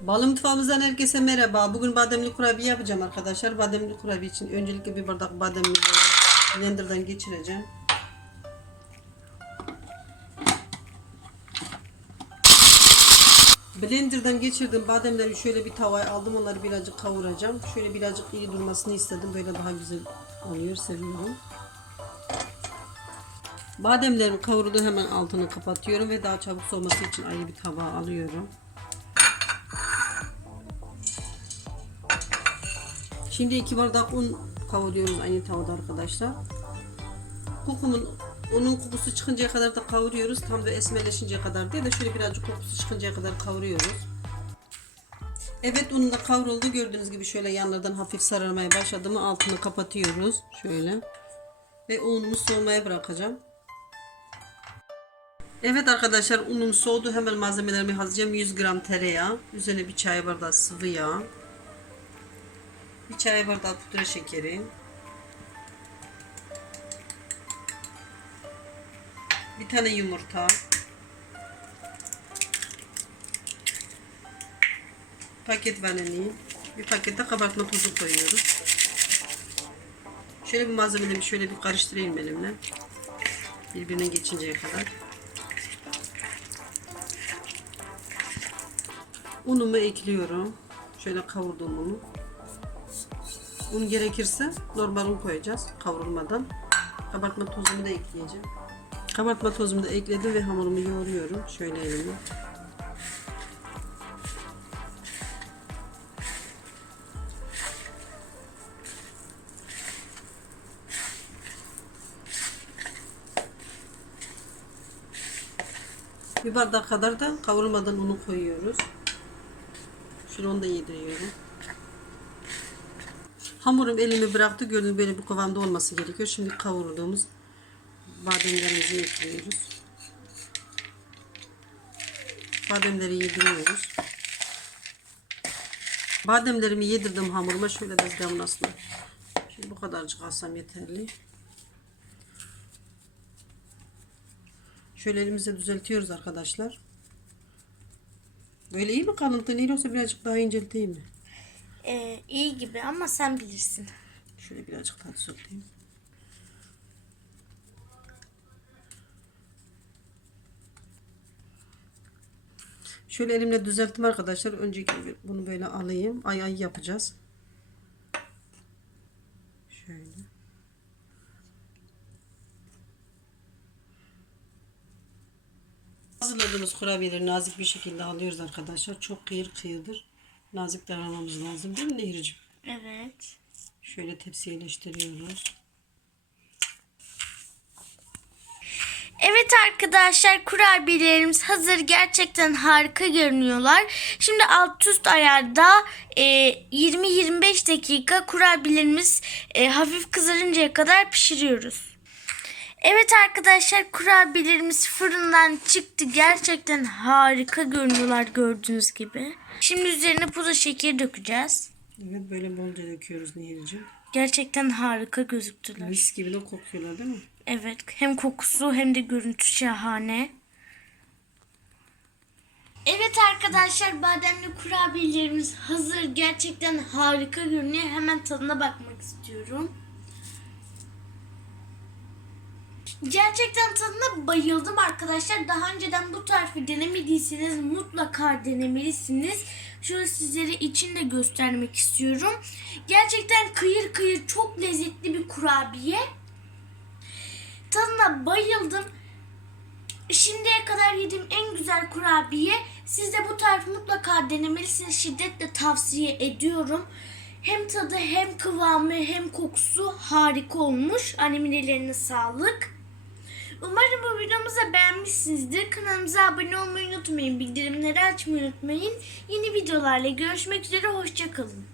Balı mutfağımızdan herkese merhaba. Bugün bademli kurabiye yapacağım arkadaşlar. Bademli kurabiye için öncelikle bir bardak bademi böyle blenderdan geçireceğim. Blenderdan geçirdim bademleri şöyle bir tavaya aldım onları birazcık kavuracağım. Şöyle birazcık iyi durmasını istedim. Böyle daha güzel oluyor. Seviyorum. Bademlerim kavruldu hemen altını kapatıyorum ve daha çabuk soğuması için ayrı bir tabağa alıyorum. Şimdi iki bardak un kavuruyoruz aynı tavada arkadaşlar. Kokumun unun kokusu çıkıncaya kadar da kavuruyoruz. Tam da esmerleşinceye kadar değil de şöyle birazcık kokusu çıkıncaya kadar kavuruyoruz. Evet unun da kavruldu. Gördüğünüz gibi şöyle yanlardan hafif sararmaya başladı mı altını kapatıyoruz. Şöyle. Ve unumuzu soğumaya bırakacağım. Evet arkadaşlar unum soğudu. Hemen malzemelerimi hazırlayacağım. 100 gram tereyağı. Üzerine bir çay bardağı sıvı yağ. Bir çay bardağı pudra şekeri. Bir tane yumurta. Paket vanilin. Bir pakette kabartma tozu koyuyoruz. Şöyle bir malzemeleri şöyle bir karıştırayım elimle. Birbirine geçinceye kadar. Unumu ekliyorum. Şöyle kavurduğum unu. Un gerekirse normal un koyacağız kavrulmadan. Kabartma tozumu da ekleyeceğim. Kabartma tozumu da ekledim ve hamurumu yoğuruyorum. Şöyle elimle. Bir bardak kadar da kavrulmadan unu koyuyoruz. Şunu onu da yediriyorum. Hamurum elimi bıraktı. Gördüğünüz böyle bu kıvamda olması gerekiyor. Şimdi kavurduğumuz bademlerimizi ekliyoruz. Bademleri yediriyoruz. Bademlerimi yedirdim hamuruma. Şöyle biraz damlasın. Şimdi bu kadarcık alsam yeterli. Şöyle elimizle düzeltiyoruz arkadaşlar. Böyle iyi mi kalıntı? Değil yoksa birazcık daha incelteyim mi? Ee, iyi gibi ama sen bilirsin. Şöyle birazcık daha düzelteyim. Şöyle elimle düzelttim arkadaşlar. Önceki bunu böyle alayım. Ay ay yapacağız. Şöyle. Hazırladığımız kurabiyeleri nazik bir şekilde alıyoruz arkadaşlar. Çok kıyır kıyırdır. Nazik davranmamız lazım değil mi Nehir'ciğim? Evet. Şöyle tepsiye yerleştiriyoruz. Evet arkadaşlar kurabiyelerimiz hazır. Gerçekten harika görünüyorlar. Şimdi alt üst ayarda e, 20-25 dakika kurabiyelerimiz e, hafif kızarıncaya kadar pişiriyoruz. Evet arkadaşlar kurabiyelerimiz fırından çıktı. Gerçekten harika görünüyorlar gördüğünüz gibi. Şimdi üzerine pudra şekeri dökeceğiz. Evet böyle bolca döküyoruz Nehir'ciğim. Gerçekten harika gözüktüler. Mis gibi de kokuyorlar değil mi? Evet hem kokusu hem de görüntü şahane. Evet arkadaşlar bademli kurabiyelerimiz hazır. Gerçekten harika görünüyor. Hemen tadına bakmak istiyorum. Gerçekten tadına bayıldım arkadaşlar. Daha önceden bu tarifi denemediyseniz mutlaka denemelisiniz. Şöyle sizlere için de göstermek istiyorum. Gerçekten kıyır kıyır çok lezzetli bir kurabiye. Tadına bayıldım. Şimdiye kadar yediğim en güzel kurabiye. Siz de bu tarifi mutlaka denemelisiniz. Şiddetle tavsiye ediyorum. Hem tadı hem kıvamı hem kokusu harika olmuş. Annemin ellerine sağlık. Umarım bu videomuzu beğenmişsinizdir. Kanalımıza abone olmayı unutmayın. Bildirimleri açmayı unutmayın. Yeni videolarla görüşmek üzere. Hoşçakalın.